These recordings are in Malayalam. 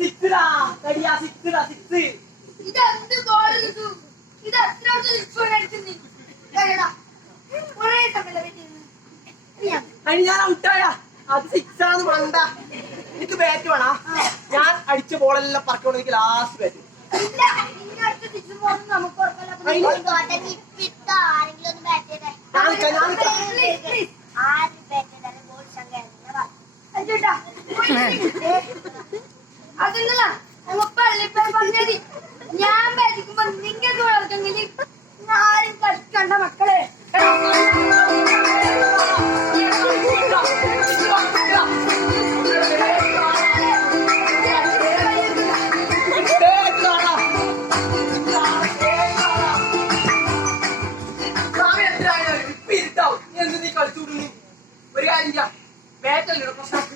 സിക്സ്ഡാ കടിയാ സിക്സ്ഡാ സിക്സ് ഇതെന്ത് ഗോൾ കിട്ടും? ഇത് എത്ര സിക്സ് അടിക്കുന്നു? ഒരേ തമ്മിലെ അതിന് ഞാൻ ഔട്ടായ അത് സിക്സ് ആണെന്ന് വേണ്ട എനിക്ക് ബാറ്റ് വേണം. ഞാൻ അടിച്ച ബോളെല്ലാം പറക്കണം? എനിക്ക് ലാസ്റ്റ് ബാറ്റ് ഞാൻ അതല്ല നമ്മ പള്ളിപ്പേ പറഞ്ഞത്? ഞാൻ ബാറ്റിക്കുമ്പോ നിങ്ങൾക്ക് വളർക്കെങ്കിൽ ആരും കളിക്കണ്ട മക്കളെ. ഒരു കാര്യം ചെയ്യാം. ബാറ്റല്ലോ കുറച്ച്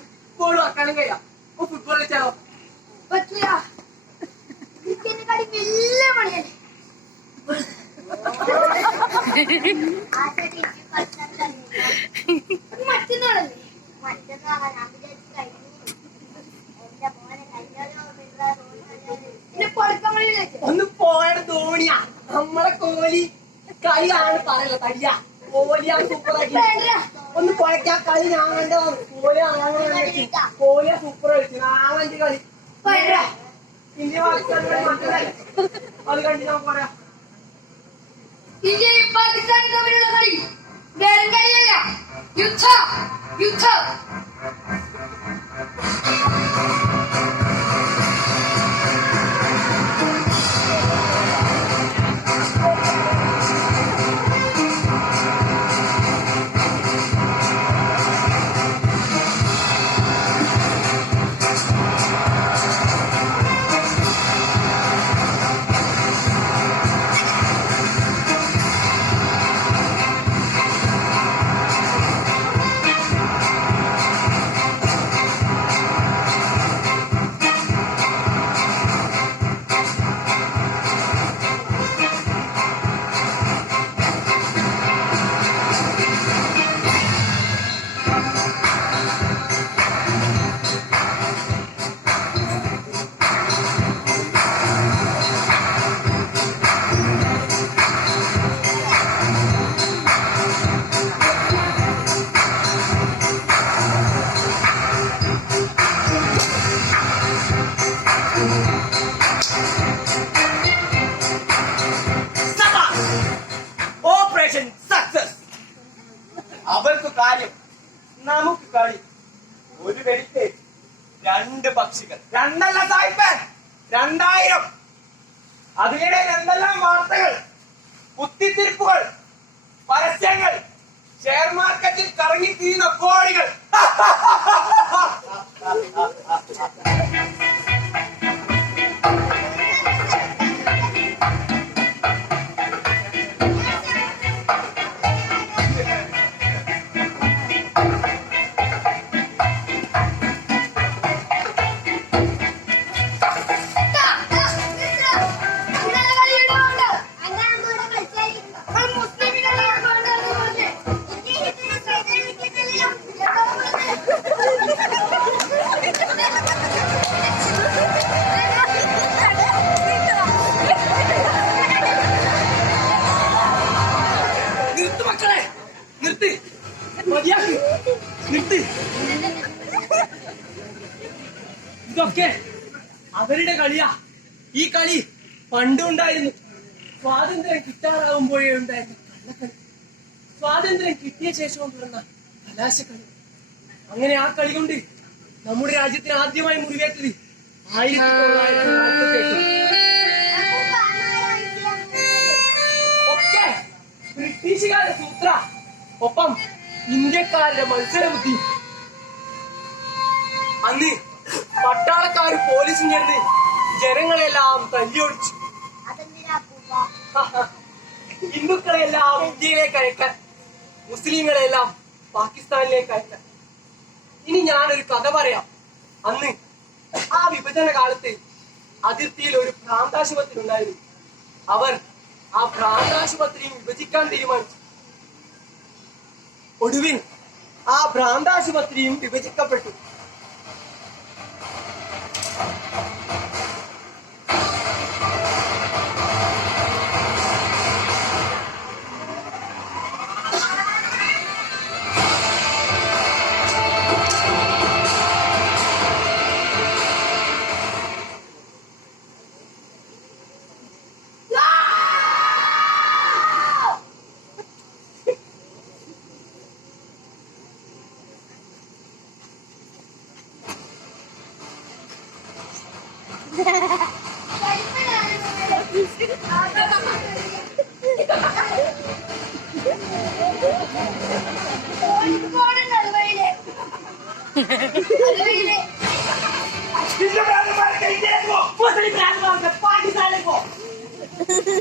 ഒന്ന് പോയത് ധോണിയ. നമ്മളെ കോഹ്ലി കളിയാണ് പറയല തടിയ സൂപ്പർ ആക്കി. ഒന്ന് പോയക്കാ കളി ഞാൻ കണ്ടതാണ് കോഹ്ലി അങ്ങനെ കോഹ്ലിയാ സൂപ്പർ കളിച്ചു നാളെ കളി. പിന്നെ. അത് കണ്ടു ഞാൻ പറയാം. ഇന്ത്യയും പാകിസ്ഥാനും തമ്മിലുള്ള കളി വേറെ കളിയല്ല യുദ്ധം കാര്യം നമുക്ക് കളി. ഒരു വെടിക്ക് രണ്ട് പക്ഷികൾ. രണ്ടല്ല സായിപ്പേ രണ്ടായിരം. അതിനിടെ എന്തെല്ലാം വാർത്തകൾ? കുത്തിത്തിരിപ്പുകൾ പരസ്യങ്ങൾ ഷെയർ മാർക്കറ്റിൽ കറങ്ങി തീരുന്ന കോടികൾ. ഇതൊക്കെ അവരുടെ കളിയാ. ഈ കളി പണ്ടും ഉണ്ടായിരുന്നു സ്വാതന്ത്ര്യം കിട്ടാറാകുമ്പോഴേ ഉണ്ടായിരുന്നു. കള്ളക്കളി സ്വാതന്ത്ര്യം കിട്ടിയ ശേഷവും തുടർന്ന കലാശക്കളി അങ്ങനെ ആ കളി കൊണ്ട് നമ്മുടെ രാജ്യത്തിന് ആദ്യമായി മുറിവേറ്റത് ആയിരത്തി തൊള്ളായിരത്തി നാൽപ്പത്തി എട്ട് ബ്രിട്ടീഷുകാരുടെ സൂത്ര. ഒപ്പം ഇന്ത്യക്കാരുടെ മത്സരബുദ്ധി. അന്ന് പട്ടാളക്കാരും പോലീസും ചേർന്ന് ജനങ്ങളെല്ലാം തല്ലിയൊടിച്ചു. ഹിന്ദുക്കളെല്ലാം ഇന്ത്യയിലേക്ക് അയക്കാൻ മുസ്ലിങ്ങളെല്ലാം പാകിസ്ഥാനിലേക്ക് അയക്കാൻ ഇനി ഞാനൊരു കഥ പറയാം. അന്ന് ആ വിഭജന കാലത്ത് അതിർത്തിയിൽ ഒരു ഭ്രാന്താശുപത്രി ഉണ്ടായിരുന്നു അവർ ആ ഭ്രാന്താശുപത്രിയും വിഭജിക്കാൻ തീരുമാനിച്ചു. ഒടുവിൽ ആ ഭ്രാന്താശുപത്രിയും വിഭജിക്കപ്പെട്ടു. Thank you. ഹിന്ദു ഭ്രാന്തന്മാർക്ക് ഇന്ത്യയിലേക്ക് പോ മുസ്ലിം ഭ്രാന്തന്മാർക്ക് പാകിസ്ഥാനിലേക്ക് പോ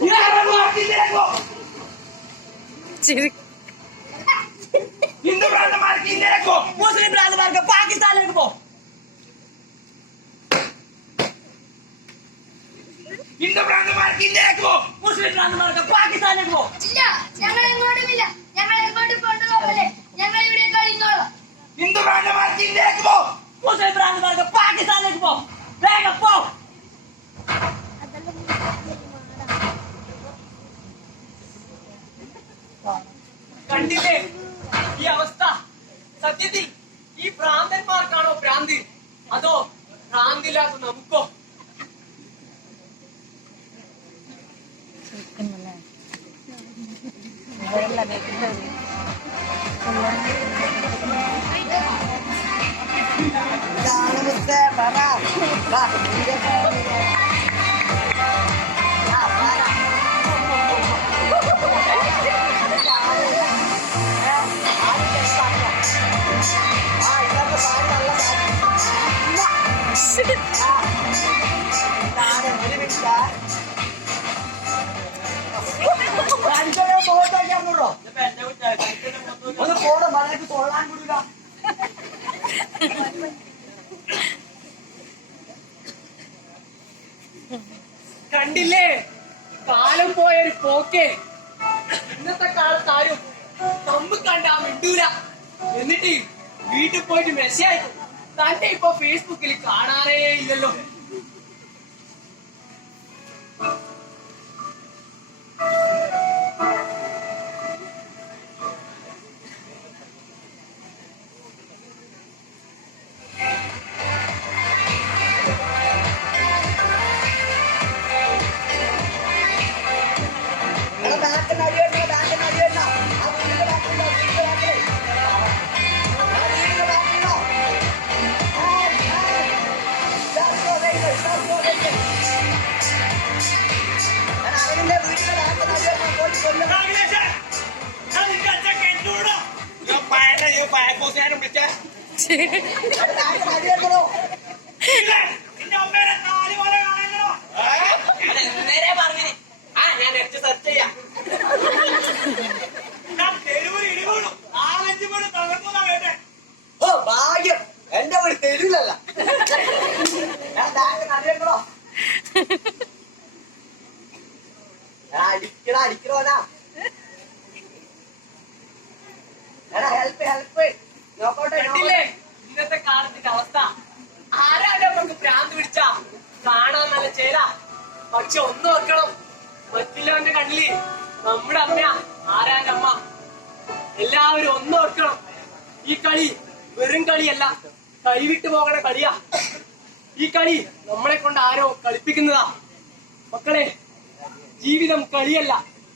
ഇറാഖന്മാർക്ക് ഇന്ത്യയിലേക്ക് പോ ഹിന്ദു ഭ്രാന്തന്മാർക്ക് ഇന്ത്യയിലേക്ക് പോ മുസ്ലിം ഭ്രാന്തന്മാർക്ക് പാകിസ്ഥാനിലേക്ക് പോ ഹിന്ദു ഭ്രാന്തന്മാർക്ക് ഇന്ത്യയിലേക്ക് പോ മുസ്ലിം ഭ്രാന്തന്മാർക്ക് പാകിസ്ഥാനിലേക്ക് പോ. ഇല്ല ഞങ്ങൾ എങ്ങോട്ടും ഇല്ല. ഞങ്ങൾ എങ്ങോട്ടും കൊണ്ടുപോകല്ലേ? ഞങ്ങൾ ഇവിടെ കഴിഞ്ഞോളാം. ഹിന്ദു ഭ്രാന്തന്മാർക്ക് ഇന്ത്യയിലേക്ക് പോ മുസ്ലിം ഭ്രാന്തന്മാർക്ക് പാകിസ്ഥാനിലേക്ക് പോ. വേഗം പോ. കണ്ടില്ലേ? ഈ അവസ്ഥ. സത്യത്തിൽ ഈ ഭ്രാന്തന്മാർക്കാണോ ഭ്രാന്തി? അതോ ഭ്രാന്തില്ലാത്ത നമുക്കോ Tarik, tarik. Jangan lupa para. കണ്ടില്ലേ? കാലം പോയൊരു പോക്കേ. ഇന്നത്തെ കാലത്ത് ആരും തമ്പ് കണ്ടാ മിണ്ടൂല. എന്നിട്ട് വീട്ടിൽ പോയിട്ട് മെസ്സേജ് അയക്കും. തന്റെ ഇപ്പൊ ഫേസ്ബുക്കിൽ കാണാനേ ഇല്ലല്ലോ. ഓ ഭാഗ്യം. എന്റെ വീട് തെരുവിലല്ല. അടിക്കട അടിക്കണോനാ എടാ ഹെൽപ്പ് ഹെൽപ്പ് കണ്ടില്ലേ? ഇന്നത്തെ കാലത്തിന്റെ അവസ്ഥ. ആരാണ് നമുക്ക് പ്രാന്ത് പിടിച്ച? കാണാൻ നല്ല ചേല. പക്ഷെ ഒന്ന് വെക്കണം മറ്റുള്ളവന്റെ കണ്ണിൽ നമ്മുടെ അമ്മ ആരാന്റെ അമ്മ? എല്ലാവരും ഒന്ന് വെക്കണം ഈ കളി വെറും കളിയല്ല കൈവിട്ടു പോകണ കളിയാ. ഈ കളി നമ്മളെ കൊണ്ട് ആരോ കളിപ്പിക്കുന്നതാ. മക്കളെ ജീവിതം കളിയല്ല.